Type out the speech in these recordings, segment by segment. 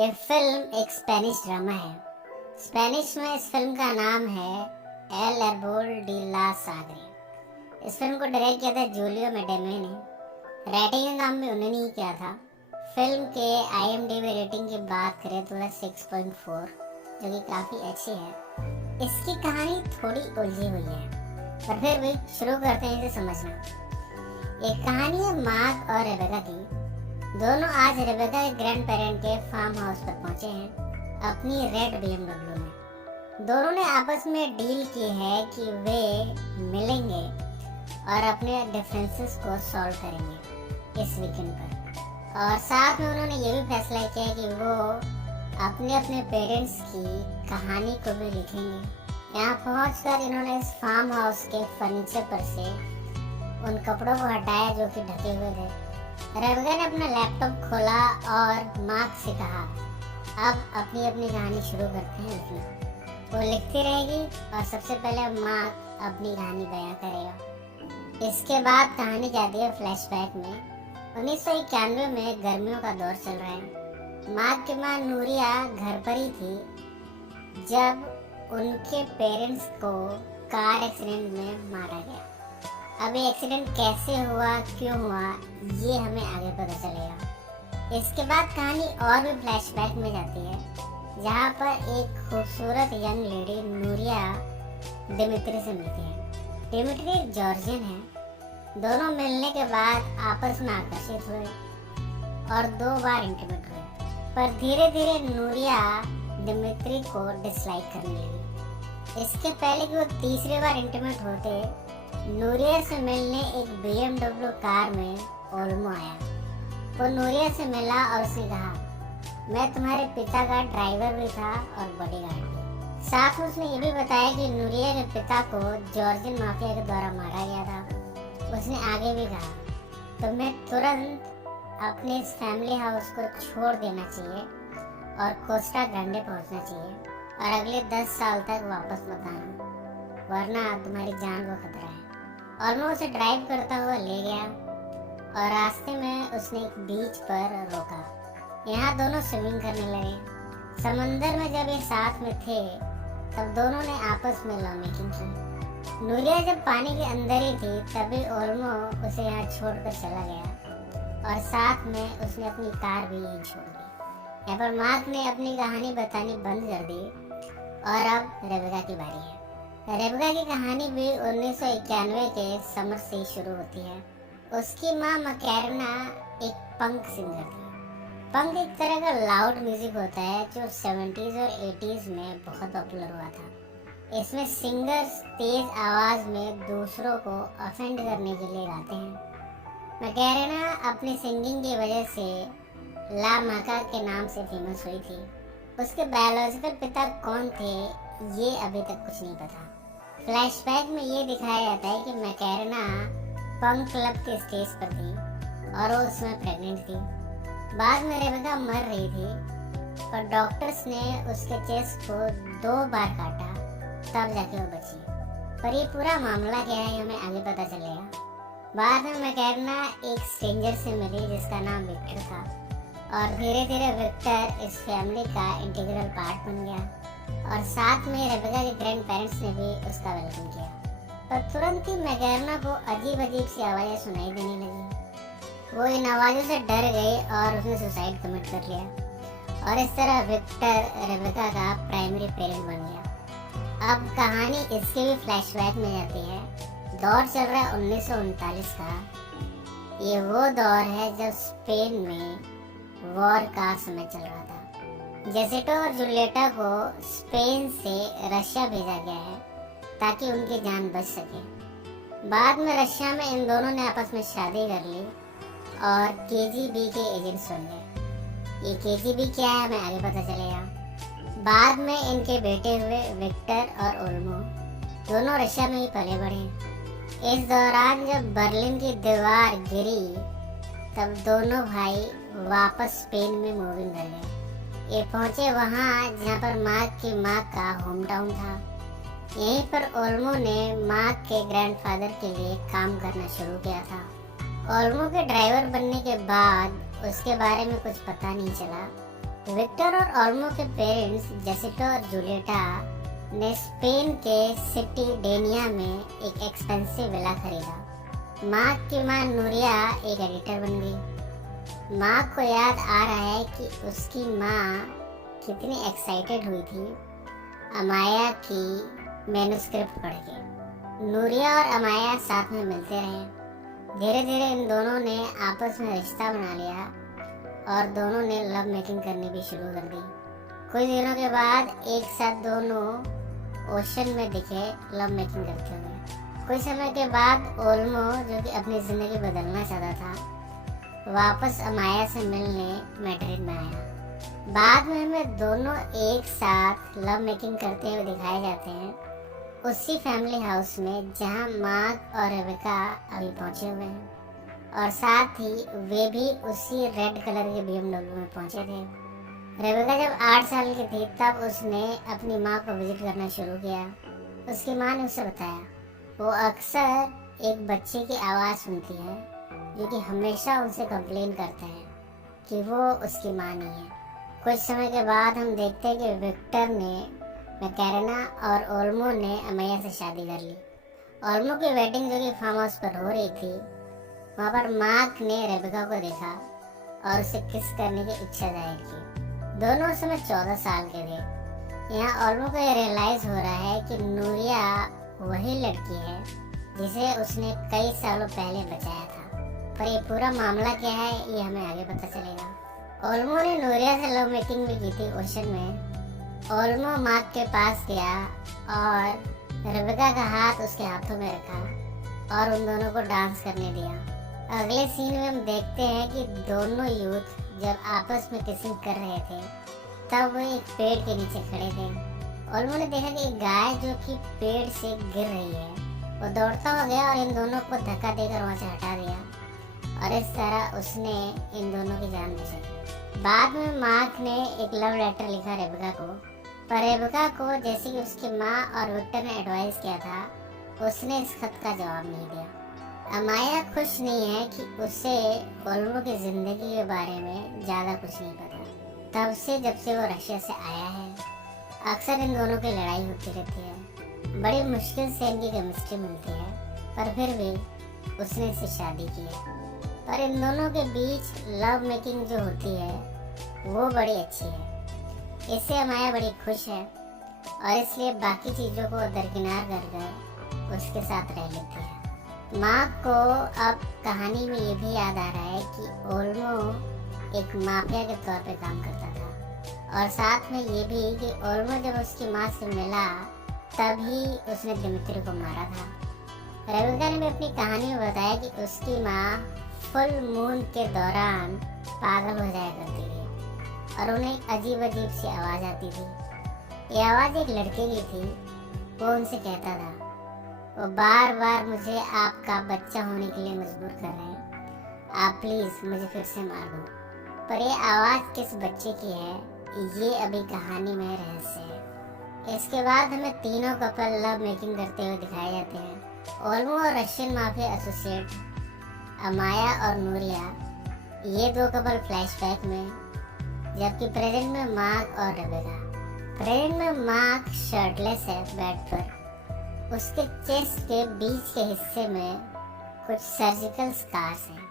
ये फिल्म एक Spanish drama है। स्पेनिश में इस फिल्म का नाम है एल एर्बोल डी ला साग्रे। इस फिल्म को डायरेक्ट किया था जूलियो मेडेमे ने। राइटिंग का काम भी उन्होंने ही किया था। फिल्म के IMDb रेटिंग की बात करें तो 6.4, जो कि काफ़ी अच्छी है। इसकी कहानी थोड़ी उलझी हुई है, पर फिर भी शुरू करते हैं इसे समझना। एक कहानी है मार्क और रेबेका की। दोनों आज रेबेका के ग्रैंड पेरेंट के फार्म हाउस पर पहुंचे हैं अपनी रेड BMW में। दोनों ने आपस में डील की है कि वे मिलेंगे और अपने डिफरेंसेस को सॉल्व करेंगे इस वीकेंड पर। और साथ में उन्होंने ये भी फैसला किया कि वो अपने अपने पेरेंट्स की कहानी को भी लिखेंगे। यहाँ पहुंचकर इन्होंने इस फार्म हाउस के फर्नीचर पर से उन कपड़ों को हटाया जो कि ढके हुए थे। रेबेका ने अपना लैपटॉप खोला और मार्क से कहा, अब अपनी अपनी कहानी शुरू करते हैं लिखना। वो लिखती रहेगी और सबसे पहले मार्क अपनी कहानी बयां करेगा। इसके बाद कहानी जाती है फ्लैशबैक में। 1991 में गर्मियों का दौर चल रहा है। मार्क की माँ नूरिया घर पर ही थी जब उनके पेरेंट्स को कार एक्सीडेंट में मारा गया। अब ये एक्सीडेंट कैसे हुआ, क्यों हुआ, ये हमें आगे पता चलेगा। इसके बाद कहानी और भी फ्लैशबैक में जाती है, जहाँ पर एक खूबसूरत यंग लेडी नूरिया दिमित्री से मिलती है। दिमित्री एक जॉर्जियन है। दोनों मिलने के बाद आपस में आकर्षित हुए और 2 बार इंटीमेट हुए, पर धीरे धीरे नूरिया दिमित्री को डिसलाइक करने लगी। इसके पहले कि वो तीसरी बार इंटीमेट होते, नूरिया से मिलने एक BMW कार में ओल्मो आया। वो नूरिया से मिला और उसने कहा, मैं तुम्हारे पिता का ड्राइवर भी था और बॉडीगार्ड भी। साथ में उसने ये भी बताया कि नूरिया के पिता को जॉर्जियन माफिया के द्वारा मारा गया था। उसने आगे भी कहा, तुम्हें तुरंत अपने इस फैमिली हाउस को छोड़ देना चाहिए और कोस्टा ग्रांडे पहुंचना चाहिए और अगले 10 साल तक वापस मत आना, वरना तुम्हारी जान को खतरा है। और मैं उसे ड्राइव करता हुआ ले गया और रास्ते में उसने एक बीच पर रोका। यहाँ दोनों स्विमिंग करने लगे। समंदर में जब ये साथ में थे तब दोनों ने आपस में लव मेकिंग की। नूरिया जब पानी के अंदर ही थी तभी ओल्मो उसे यहाँ छोड़कर चला गया और साथ में उसने अपनी कार भी यहीं छोड़ दी। यहाँ पर मार्क ने अपनी कहानी बतानी बंद कर दी और अब रेबेका की बारी है। रेबेका की कहानी भी 1991 के समर से ही शुरू होती है। उसकी माँ मैकेरेना एक पंक सिंगर थी। पंक एक तरह का लाउड म्यूजिक होता है जो 70s और 80s में बहुत पॉपुलर हुआ था। इसमें सिंगर्स तेज आवाज में दूसरों को ऑफेंड करने के लिए गाते हैं। मैकेरेना अपनी सिंगिंग की वजह से ला माका के नाम से फेमस हुई थी। उसके बायोलॉजिकल पिता कौन थे ये अभी तक कुछ नहीं पता। फ्लैशबैक में ये दिखाया जाता है कि मैकेरेना पंक क्लब के स्टेज पर थी और वो उसमें प्रेग्नेंट थी। बाद में रेबेका मर रही थी पर डॉक्टर्स ने उसके चेस्ट को 2 बार काटा, तब जाके वो बची। पर ये पूरा मामला क्या है हमें आगे पता चलेगा। बाद में मैकेरेना एक स्ट्रेंजर से मिली जिसका नाम विक्टर था और धीरे धीरे विक्टर इस फैमिली का इंटीग्रल पार्ट बन गया और साथ में रेबेका के ग्रैंड पेरेंट्स ने भी उसका वेलकम किया। पर तुरंत ही मैकेरेना को अजीब अजीब सी आवाज़ें सुनाई देने लगी। वो इन आवाज़ों से डर गई और उसने सुसाइड कमिट कर लिया और इस तरह विक्टर रेबेका का प्राइमरी पेरेंट बन गया। अब कहानी इसके भी फ्लैशबैक में जाती है। दौर चल रहा है 1939 का। ये वो दौर है जब स्पेन में वॉर का समय चल रहा था। जेसिटो और जूलिएटा को स्पेन से रशिया भेजा गया है ताकि उनकी जान बच सके। बाद में रशिया में इन दोनों ने आपस में शादी कर ली और KGB के एजेंट्स बन गए। ये KGB क्या है हमें आगे पता चलेगा। बाद में इनके बेटे हुए विक्टर और ओल्मो, दोनों रशिया में ही पले बढ़े। इस दौरान जब बर्लिन की दीवार गिरी तब दोनों भाई वापस स्पेन में मूविंग कर गए। ये पहुंचे वहाँ जहाँ पर मार्क की माँ का होम टाउन था। यहीं पर ओल्मो ने मार्क के ग्रैंडफादर के लिए काम करना शुरू किया था। ओल्मो के ड्राइवर बनने के बाद उसके बारे में कुछ पता नहीं चला विक्टर और ओल्मो के पेरेंट्स जेसिटो और जूलिएटा ने स्पेन के सिटी डेनिया में एक एक्सपेंसिव विला खरीदा। मार्क की मां नूरिया एक एडिटर बन गई। मार्क को याद आ रहा है कि उसकी मां कितनी एक्साइटेड हुई थी अमाया की मैन्युस्क्रिप्ट पढ़ के। नूरिया और अमाया साथ में मिलते रहे। धीरे धीरे इन दोनों ने आपस में रिश्ता बना लिया और दोनों ने लव मेकिंग करनी भी शुरू कर दी। कुछ दिनों के बाद एक साथ दोनों ओशन में दिखे लव मेकिंग करते हुए। कुछ समय के बाद ओल्मो, जो कि अपनी जिंदगी बदलना चाहता था, वापस अमाया से मिलने मैड्रिड में आया। बाद में हमें दोनों एक साथ लव मेकिंग करते हुए दिखाए जाते हैं उसी फैमिली हाउस में जहां मार्क और रेबेका अभी पहुंचे हुए हैं, और साथ ही वे भी उसी रेड कलर के BMW में पहुंचे थे। रेबेका जब 8 साल की थी तब उसने अपनी माँ को विजिट करना शुरू किया। उसकी माँ ने उसे बताया वो अक्सर एक बच्चे की आवाज़ सुनती है जो कि हमेशा उनसे कंप्लेन करता है कि वो उसकी माँ नहीं है। कुछ समय के बाद हम देखते हैं कि विक्टर ने मैकेरेना और ओल्मो ने अमाया से शादी कर ली। ओल्मो की वेडिंग जो कि फार्म हाउस पर हो रही थी, वहाँ पर मार्क ने रेबेका को देखा और उसे किस करने की इच्छा जाहिर की। दोनों उस समय 14 साल के थे। यहाँ ओल्मो को ये रियलाइज हो रहा है कि नूरिया वही लड़की है जिसे उसने कई सालों पहले बचाया था, पर ये पूरा मामला क्या है ये हमें आगे पता चलेगा। ओल्मो ने नूरिया से लव मेकिंग भी की थी ओशन में। ओल्मो मार्क के पास गया और रेबेका का हाथ उसके हाथों में रखा और उन दोनों को डांस करने दिया। अगले सीन में हम देखते हैं कि दोनों यूथ जब आपस में किसिंग कर रहे थे तब वो एक पेड़ के नीचे खड़े थे। ओल्मो ने देखा कि एक गाय जो कि पेड़ से गिर रही है, वो दौड़ता हो गया और इन दोनों को धक्का देकर वहाँ से हटा दिया, और इस तरह उसने इन दोनों की जान बचाई। बाद में मार्क ने एक लव लेटर लिखा रेबेका को, पर रेबेका को जैसे कि उसकी माँ और विक्टर ने एडवाइस किया था, उसने इस खत का जवाब नहीं दिया। अमाया खुश नहीं है कि उसे ओल्मो की जिंदगी के बारे में ज़्यादा कुछ नहीं पता। तब से जब से वो रशिया से आया है, अक्सर इन दोनों की लड़ाई होती रहती है। बड़ी मुश्किल से इनकी केमिस्ट्री मिलती है, पर फिर भी उसने इससे शादी की है। पर इन दोनों के बीच लव मेकिंग जो होती है वो बड़ी अच्छी है। इससे अमाया बड़ी खुश है और इसलिए बाकी चीज़ों को दरकिनार कर उसके साथ रह लेती है। मार्क को अब कहानी में ये भी याद आ रहा है कि ओल्मो एक माफिया के तौर पे काम करता था, और साथ में ये भी कि ओल्मो जब उसकी माँ से मिला तभी उसने दिमित्री को मारा था। रेबेका ने भी अपनी कहानी में बताया कि उसकी माँ फुल मून के दौरान पागल हो जाया करती थी और उन्हें अजीब अजीब सी आवाज़ आती थी। ये आवाज़ एक लड़के की थी। वो उनसे कहता था, वो बार बार मुझे आपका बच्चा होने के लिए मजबूर कर रहे हैं, आप प्लीज़ मुझे फिर से मार दो। पर ये आवाज़ किस बच्चे की है ये अभी कहानी में रहस्य है। इसके बाद हमें तीनों कपल लव मेकिंग करते हुए दिखाए जाते हैं। ओल्मो और रशियन माफिया एसोसिएट अमाया और नूरिया, ये दो कपल फ्लैशबैक में, जबकि प्रेजेंट में मार्क और रेबेका। प्रेजेंट में मार्क शर्टलेस है बेड पर। उसके चेस्ट के बीच के हिस्से में कुछ सर्जिकल स्कार्स हैं,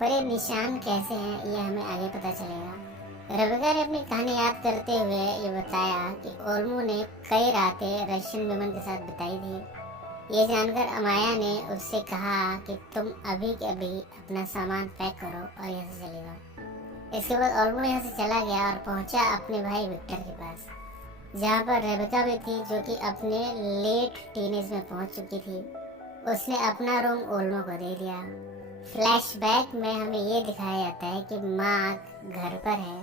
पर ये निशान कैसे हैं ये हमें आगे पता चलेगा। रेबेका ने अपनी कहानी याद करते हुए ये बताया कि ओल्मो ने कई रातें रशियन विमन के साथ बिताई थी। ये जानकर अमाया ने उससे कहा कि तुम अभी के अभी अपना सामान पैक करो और यहाँ से चले जाओ। इसके बाद ओल्मो यहाँ से चला गया और पहुँचा अपने भाई विक्टर के पास, जहाँ पर रेबेका भी थी जो कि अपने लेट टीनेज में पहुँच चुकी थी। उसने अपना रूम ओल्मो को दे दिया। फ्लैशबैक में हमें ये दिखाया जाता है कि मार्क घर पर है,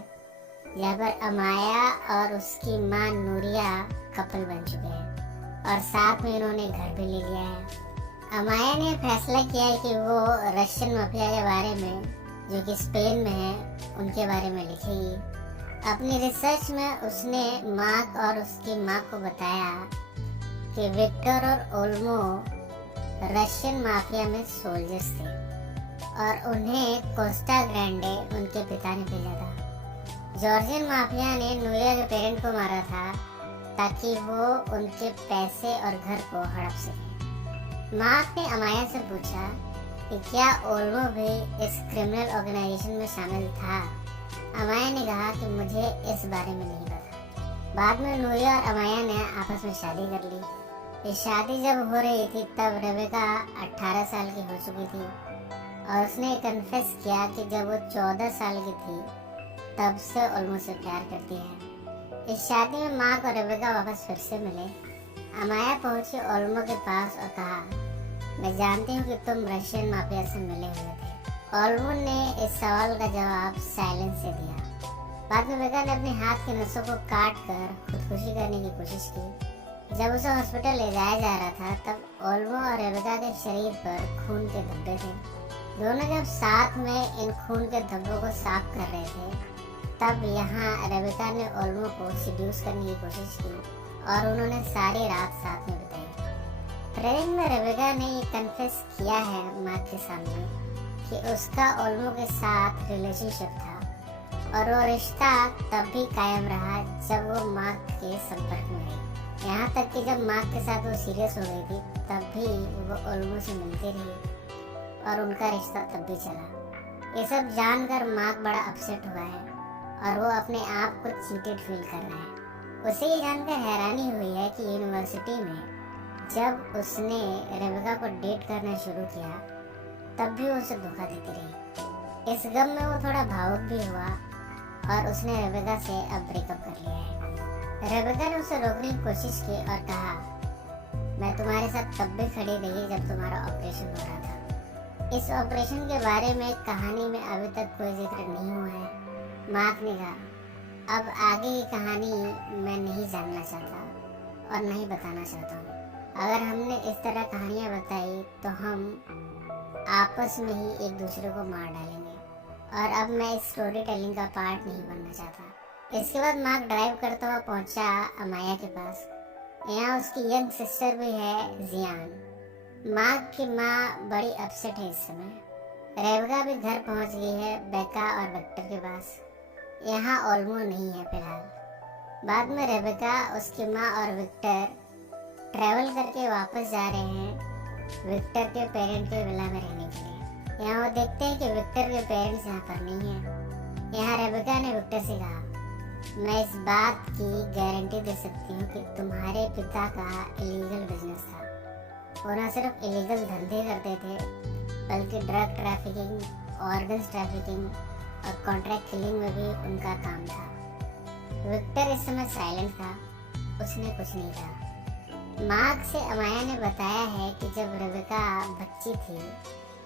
जहाँ पर अमाया और उसकी माँ नूरिया कपल बन चुके हैं और साथ में इन्होंने घर भी ले लिया है। अमाया ने फैसला किया है कि वो रशियन माफिया के बारे में, जो कि स्पेन में है, उनके बारे में लिखेगी। अपनी रिसर्च में उसने मार्क और उसकी माँ को बताया कि विक्टर और ओल्मो रशियन माफिया में सोल्जर्स थे और उन्हें कोस्टा ग्रैंडे उनके पिता ने भेजा था, जॉर्जियन माफिया ने नूरिया के पेरेंट को मारा था ताकि वो उनके पैसे और घर को हड़प सके। मार्क ने अमाया से पूछा कि क्या ओल्मो भी इस क्रिमिनल ऑर्गेनाइजेशन में शामिल था। अमाया ने कहा कि मुझे इस बारे में नहीं पता। बाद में नूरिया और अमाया ने आपस में शादी कर ली। ये शादी जब हो रही थी तब रेबेका 18 साल की हो चुकी थी और उसने कन्फेस किया कि जब वो 14 साल की थी तब से ओल्मो से प्यार करती है। इस शादी में मार्क और रेबेका वापस फिर से मिले। अमाया पहुंची ओल्मो के पास और कहा, मैं जानती हूँ कि तुम रशियन माफिया से मिले हुए थे। ओल्मो ने इस सवाल का जवाब साइलेंस से दिया। बाद में रेबेका ने अपने हाथ की नसों को काट कर खुदकुशी करने की कोशिश की। जब उसे हॉस्पिटल ले जाया जा रहा था तब ओल्मो और रेबेका के शरीर पर खून के धब्बे थे। दोनों जब साथ में इन खून के धब्बों को साफ कर रहे थे तब यहाँ रेबेका ने ओल्मो को सिड्यूस करने की कोशिश की और उन्होंने सारी रात साथ में बिताई। प्रेम में रेबेका ने ये कन्फेस किया है मार्क के सामने कि उसका ओल्मो के साथ रिलेशनशिप था और वो रिश्ता तब भी कायम रहा जब वो मार्क के संपर्क में रही। यहाँ तक कि जब मार्क के साथ वो सीरियस हो गई थी तब भी वो ओल्मो से मिलती रही और उनका रिश्ता तब भी चला। ये सब जानकर मार्क बड़ा अपसेट हुआ है और वो अपने आप को चीटेड फील कर रहा है। उसे ये जानकर हैरानी हुई है कि यूनिवर्सिटी में जब उसने रेबेका को डेट करना शुरू किया तब भी वो उसे धोखा देती रही। इस गम में वो थोड़ा भावुक भी हुआ और उसने रेबेका से अब ब्रेकअप कर लिया है। रेबेका ने उसे रोकने की कोशिश की और कहा, मैं तुम्हारे साथ तब भी खड़ी रही जब तुम्हारा ऑपरेशन हो रहा था। इस ऑपरेशन के बारे में कहानी में अभी तक कोई जिक्र नहीं हुआ है। मार्क ने कहा, अब आगे की कहानी मैं नहीं जानना चाहता और नहीं बताना चाहता हूँ। अगर हमने इस तरह कहानियाँ बताई तो हम आपस में ही एक दूसरे को मार डालेंगे और अब मैं इस स्टोरी टेलिंग का पार्ट नहीं बनना चाहता। इसके बाद मार्क ड्राइव करता हुआ पहुंचा अमाया के पास। यहाँ उसकी यंग सिस्टर भी है, जियान। मार्क की माँ बड़ी अपसेट है इस समय। रेबेका भी घर पहुंच गई है बेका और विक्टर के पास। यहाँ ओल्मो नहीं है फिलहाल। बाद में रेबेका, उसकी माँ और विक्टर ट्रैवल करके वापस जा रहे हैं विक्टर के पेरेंट के विला में रहने के लिए। यहाँ वो देखते हैं कि विक्टर के पेरेंट्स यहाँ पर नहीं है। यहाँ रेबेका ने विक्टर से कहा, मैं इस बात की गारंटी दे सकती हूँ कि तुम्हारे पिता का इलीगल बिजनेस था। वो न सिर्फ इलीगल धंधे करते थे बल्कि ड्रग ट्रैफिकिंग, ऑर्गन्स ट्रैफिकिंग और कॉन्ट्रैक्ट किलिंग में भी उनका काम था। विक्टर इस समय साइलेंट था, उसने कुछ नहीं कहा। मार्क से अमाया ने बताया है कि जब रेबेका बच्ची थी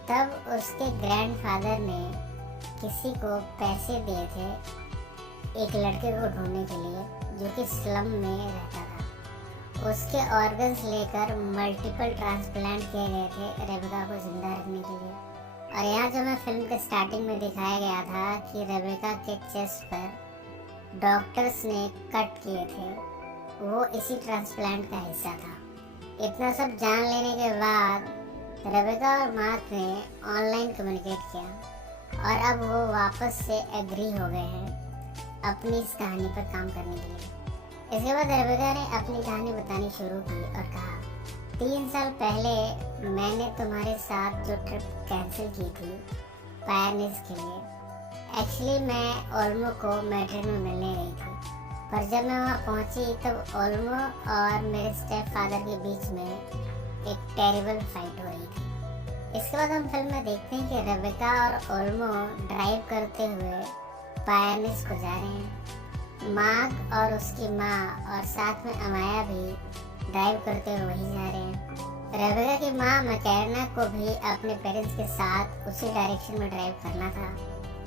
तब उसके ग्रैंडफादर ने किसी को पैसे दिए थे एक लड़के को ढूंढने के लिए जो कि स्लम में रहता था। उसके ऑर्गन्स लेकर मल्टीपल ट्रांसप्लांट किए गए थे रेबेका को जिंदा रखने के लिए। और यहाँ जो मैं फिल्म के स्टार्टिंग में दिखाया गया था कि रेबेका के चेस्ट पर डॉक्टर्स ने कट किए थे, वो इसी ट्रांसप्लांट का हिस्सा था। इतना सब जान लेने के बाद रेबेका और मार्क ने ऑनलाइन कम्युनिकेट किया और अब वो वापस से एग्री हो गए हैं अपनी इस कहानी पर काम करने के लिए। इसके बाद रेबेका ने अपनी कहानी बतानी शुरू की और कहा, 3 साल पहले मैंने तुम्हारे साथ जो ट्रिप कैंसिल की थी पायरनिस के लिए, एक्चुअली मैं ओल्मो को मैड्रिड में मिलने गई थी, पर जब मैं वहाँ पहुँची तब ओल्मो और मेरे स्टेप फादर के बीच में एक टेरिबल फाइट हो रही थी। इसके बाद हम फिल्म में देखते हैं कि रेबेका और ओल्मो ड्राइव करते हुए पायरनिस को जा रहे हैं। मार्क और उसकी माँ और साथ में अमाया भी ड्राइव करते हुए वहीं जा रहे हैं। रेबेका की माँ मैकेडना को भी अपने पेरेंट्स के साथ उसी डायरेक्शन में ड्राइव करना था,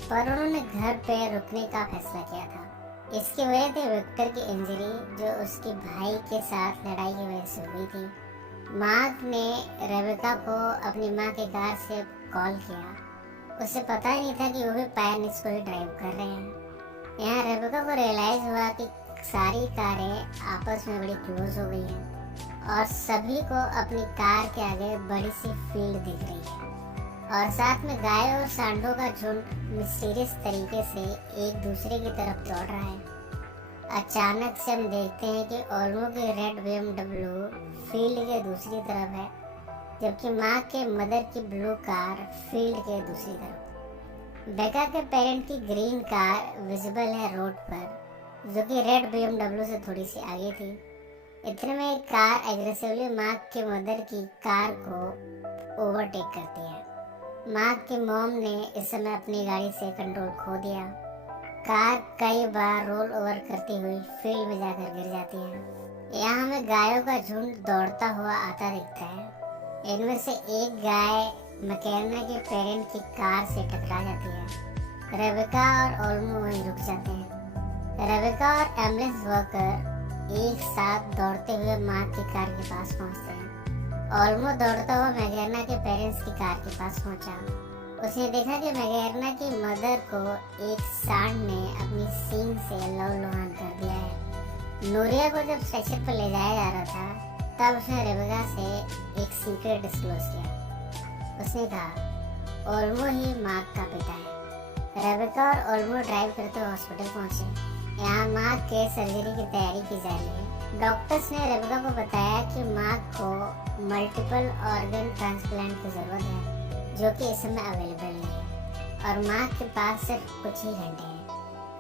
पर उन्होंने घर पे रुकने का फैसला किया था। इसकी वजह थी विक्टर की इंजरी जो उसके भाई के साथ लड़ाई की वजह से हुई थी। मार्क ने रेबेका को अपनी माँ के कार से कॉल किया। उसे पता ही नहीं था कि वो भी पायरनिस को ही ड्राइव कर रहे हैं। यहाँ रेबेका को रियलाइज हुआ कि सारी कारें आपस में बड़ी क्लोज हो गई हैं और सभी को अपनी कार के आगे बड़ी सी फील्ड दिख रही है और साथ में गाय और सांडों का झुंड मिस्टीरियस तरीके से एक दूसरे की तरफ दौड़ रहा है। अचानक से हम देखते हैं कि ओल्मो की रेड BMW फील्ड के दूसरी तरफ है, जबकि माँ के मदर की ब्लू कार फील्ड के दूसरी तरफ। बेका के पेरेंट की ग्रीन कार विजिबल है रोड पर, जो कि रेड BMW से थोड़ी सी आगे थी। इतने में एक कार एग्रेसिवली माँ के मदर की कार को ओवरटेक करती है। माँ की मॉम ने इस समय अपनी गाड़ी से कंट्रोल खो दिया। कार कई बार रोल ओवर करती हुई फील्ड में जाकर गिर जाती है। यहाँ हमें गायों का झुंड दौड़ता हुआ आता दिखता है। इनमें से एक गाय मैकेना के पेरेंट की कार से टकरा जाती है। रेबेका और ओल्मो वहीं रुक जाते हैं। रेबेका और एम्बुलेंस वर्कर एक साथ दौड़ते हुए माँ की कार के पास पहुँचते हैं। ओल्मो दौड़ता हुआ मैकेना के पेरेंट्स की कार के पास पहुंचा। उसने देखा कि मैकेना की मदर को एक सांड ने अपनी सींग से लहूलुहान कर दिया है। नूरिया को जब स्ट्रेचर पर ले जाया जा रहा था, तब उसने रेबेका से एक सीक्रेट डिस्क्लोज किया। उसने कहा ओल्मो ही माँ का पिता है। रेबेका और ओल्मो ड्राइव करते हुए हॉस्पिटल पहुंचे। यहाँ माँ के सर्जरी की तैयारी की जा रही है। डॉक्टर्स ने रेबेका को बताया कि माँ को मल्टीपल ऑर्गन ट्रांसप्लांट की ज़रूरत है, जो कि इस समय अवेलेबल नहीं है और माँ के पास सिर्फ कुछ ही घंटे हैं।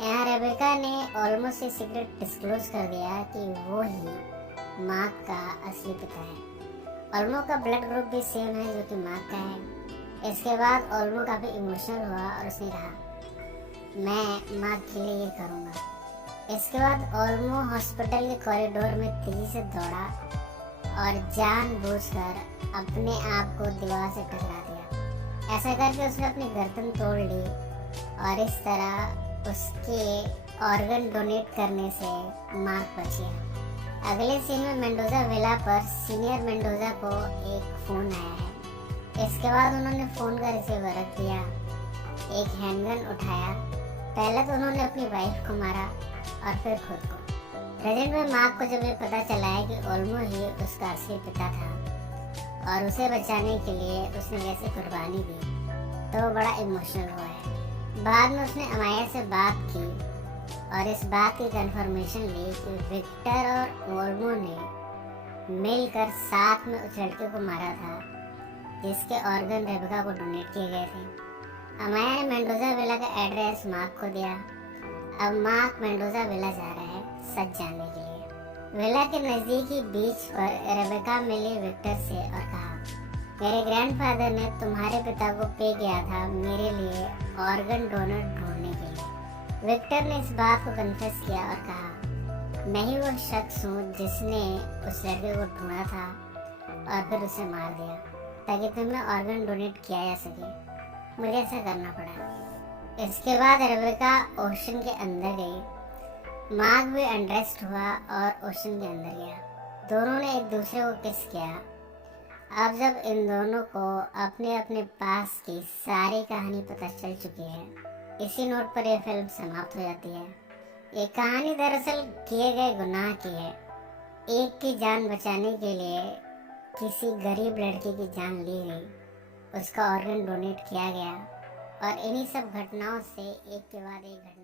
यहाँ रेबेका ने ओल्मो से सीक्रेट डिस्क्लोज कर दिया कि वो ही माँ का असली पिता है। ओल्मो का ब्लड ग्रुप भी सेम है जो कि माँ का है। इसके बाद ओल्मो काफ़ी इमोशनल हुआ और उसने कहा मैं माँ के लिए ये करूँगा। इसके बाद ओल्मो हॉस्पिटल के कॉरिडोर में तेजी से दौड़ा और जानबूझकर अपने आप को दीवार से टकरा दिया। ऐसा करके उसने अपनी गर्दन तोड़ ली और इस तरह उसके ऑर्गन डोनेट करने से माँ बची। अगले सीन में मेंडोजा विला पर सीनियर मेंडोजा को एक फ़ोन आया है। इसके बाद उन्होंने फ़ोन का रिसीवर रख दिया, एक हैंडगन उठाया। पहले तो उन्होंने अपनी वाइफ को मारा और फिर खुद को। प्रेजेंट में माँ को जब ये पता चला है कि ओल्मो ही उसका असली पिता था और उसे बचाने के लिए उसने कैसे कुर्बानी दी, तो वो बड़ा इमोशनल हुआ है। बाद में उसने अमाया से बात की और इस बात की कंफर्मेशन ली कि विक्टर और ओल्मो ने मिलकर साथ में उस लड़के को मारा था जिसके ऑर्गन रेबेका को डोनेट किए गए थे। अमाया ने मेंडोजा विला का एड्रेस मार्क को दिया। अब मार्क मेंडोजा विला जा रहा है सच जानने के लिए। विला के नज़दीकी बीच पर रेबेका मिली विक्टर से और कहा मेरे ग्रैंडफादर ने तुम्हारे पिता को पे किया था मेरे लिए ऑर्गन डोनर ढूंढने के लिए। विक्टर ने इस बात को कन्फेस किया और कहा मैं ही वो शख्स हूँ जिसने उस लड़के को ढूंढा था और फिर उसे मार दिया ताकि तुम्हें ऑर्गन डोनेट किया जा सके। मुझे ऐसा करना पड़ा। इसके बाद रेबेका ओशन के अंदर गई। मार्क भी अनड्रेस्ड हुआ और ओशन के अंदर गया। दोनों ने एक दूसरे को किस किया। अब जब इन दोनों को अपने अपने पास की सारी कहानी पता चल चुकी है, इसी नोट पर यह फिल्म समाप्त हो जाती है। ये कहानी दरअसल किए गए गुनाह की है। एक की जान बचाने के लिए किसी गरीब लड़की की जान ली गई, उसका ऑर्गन डोनेट किया गया और इन्हीं सब घटनाओं से एक के बाद एक घटना